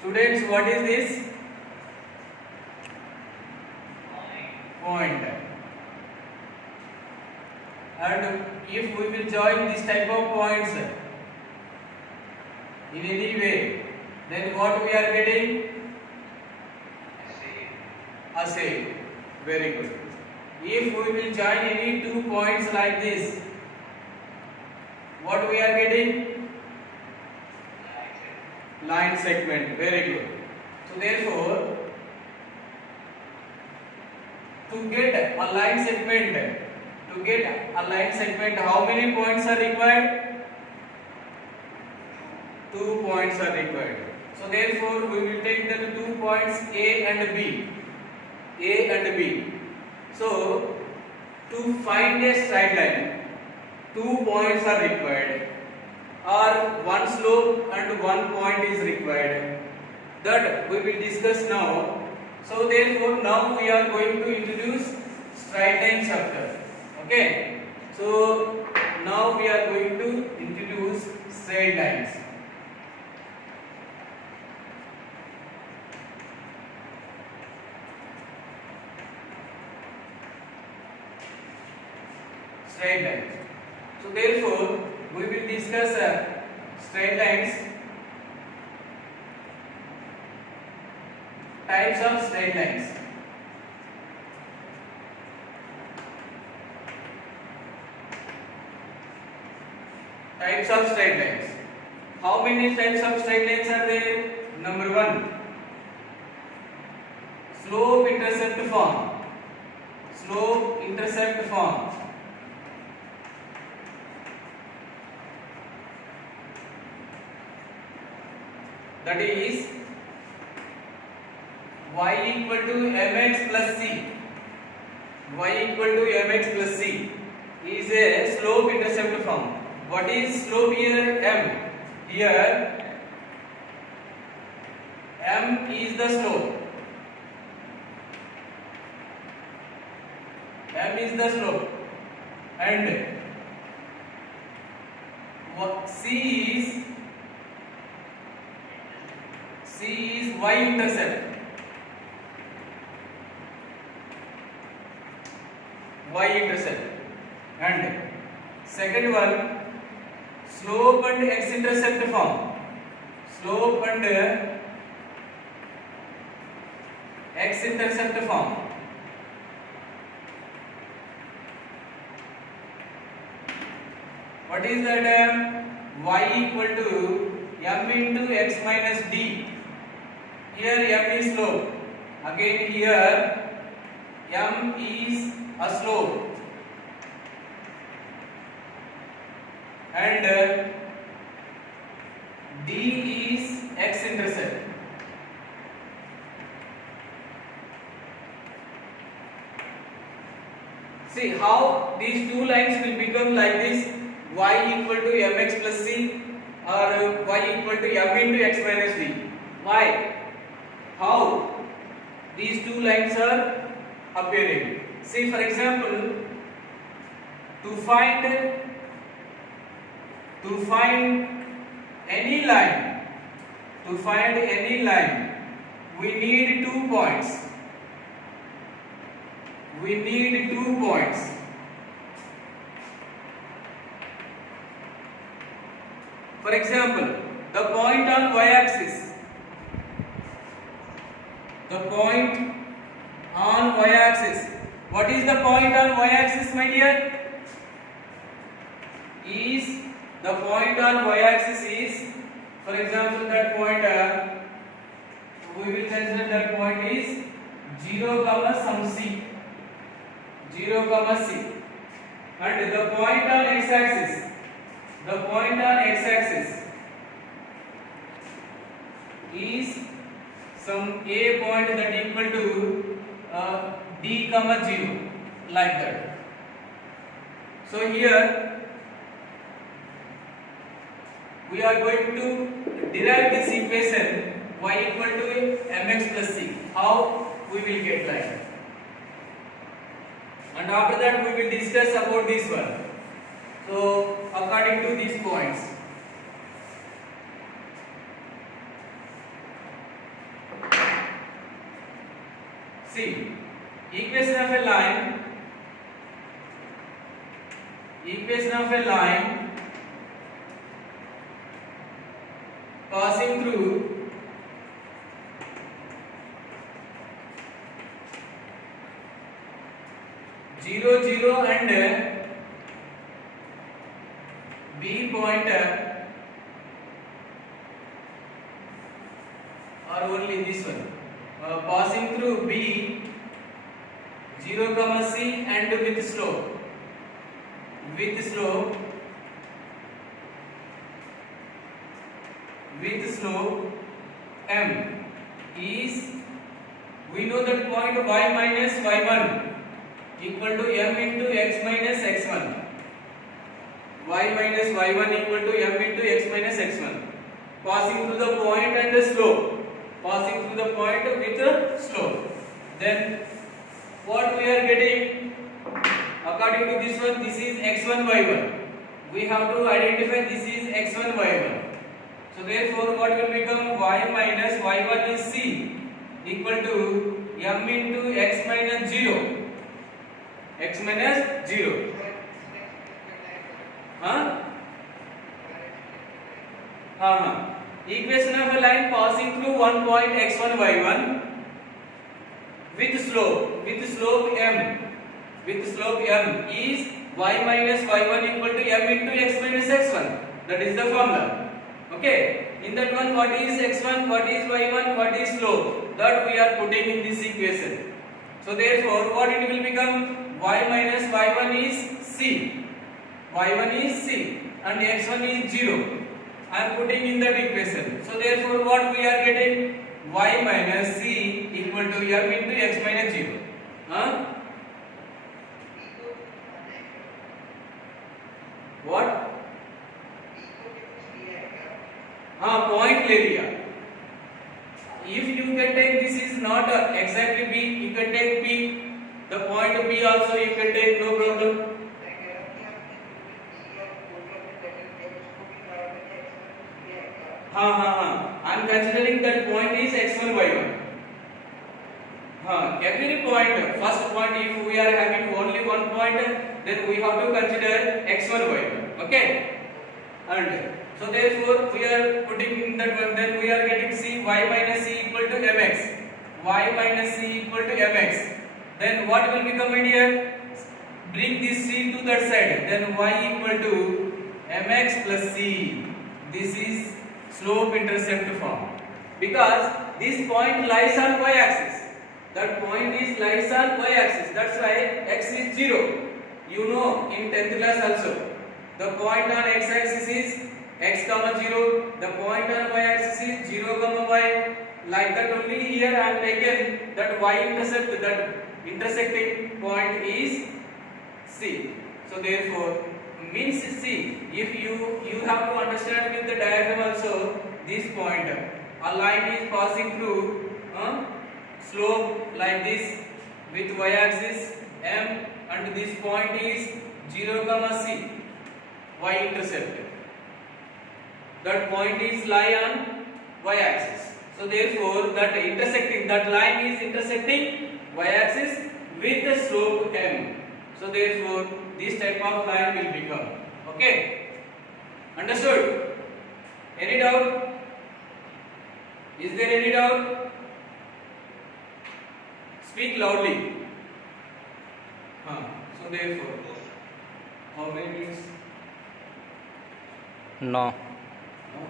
Students, what is this? Point. And if we will join this type of points in any way, then what we are getting? A same. Very good. If we will join any two points like this, what we are getting? Line segment. Very good. So therefore, to get a line segment, how many points are required? 2 points are required. So therefore, we will take the 2 points A and B. So to find a straight line, 2 points are required, or one slope and 1 point is required. That we will discuss now. So therefore, now we are going to introduce straight line chapter. Okay. So now we are going to introduce straight lines. Straight lines. So therefore, we will discuss straight lines, types of straight lines. Types of straight lines. How many types of straight lines are there? Number 1, slope intercept form. Slope intercept form. That is y equal to mx plus c. Y equal to mx plus c is a slope intercept form. What is slope here? M. Here m is the slope. M is the slope, and c is y intercept. And second one, slope and x intercept form. Slope and x intercept form. What is that? Y equal to m into x minus d. Here m is slope. Again here m is a slope. And d is x intercept. See how these two lines will become like this: y equal to mx plus c, or y equal to m into x minus d. Why? How these two lines are appearing? See, for example, to find any line, we need 2 points. For example, the point on y-axis. What is the point on y-axis, my dear? The point on y-axis is, for example, that point, we will consider that point is 0, some c. 0, c. And the point on x-axis. Is some a point that equal to d, 0, like that. So here we are going to derive this equation y equal to mx plus c. How we will get like that? And after that we will discuss about this one. So according to these points, See, equation of a line passing through zero zero and B point or only this one passing through B 0 comma C and with slope M is, we know that point y minus y1 equal to m into x minus x1. Y minus y1 equal to m into x minus x1. Passing through the point and the slope. Passing through the point with the slope. Then what we are getting? According to this one, this is x1 y1. We have to identify this is x1 y1. So therefore, what will become? Y minus y1 is c equal to m into x minus 0. X minus 0. Equation of a line passing through one point x1 y1 with slope m is y minus y1 equal to m into x minus x1. That is the formula. Okay, in that one, what is x1, what is y1, what is slope, that we are putting in this equation. So therefore, what it will become? Y minus y1 is c, y1 is c and x1 is 0. I am putting in that equation. So therefore, what we are getting? Y minus c equal to m into x minus 0. What? Point ले लिया. If you can take, this is not exactly B, you can take P. The point B also you can take, no problem. I am considering that point is x1 y1. Every point, first point, if we are having only one point, then we have to consider x1 y1. Okay, and so therefore we are putting in that one. Then we are getting c, y minus c equal to mx. Y minus c equal to mx. Then what will become here? Bring this c to that side. Then y equal to mx plus c. This is slope intercept form, because this point lies on y axis. That point is lies on y axis. That's why x is 0. You know in 10th class also, the point on x axis is x comma 0. The point on y axis is 0 comma y. Like that only here I am taken that y intercept, that intersecting point is c. So therefore, means see, if you have to understand with the diagram also, this point, a line is passing through slope like this with y axis m, and this point is 0 comma c, y intercept. That point is lie on y axis. So therefore, that line is intersecting y axis with the slope m. So therefore, this type of line will become. Okay, understood? Any doubt? Is there any doubt? Speak loudly. So therefore, how many minutes? No. No.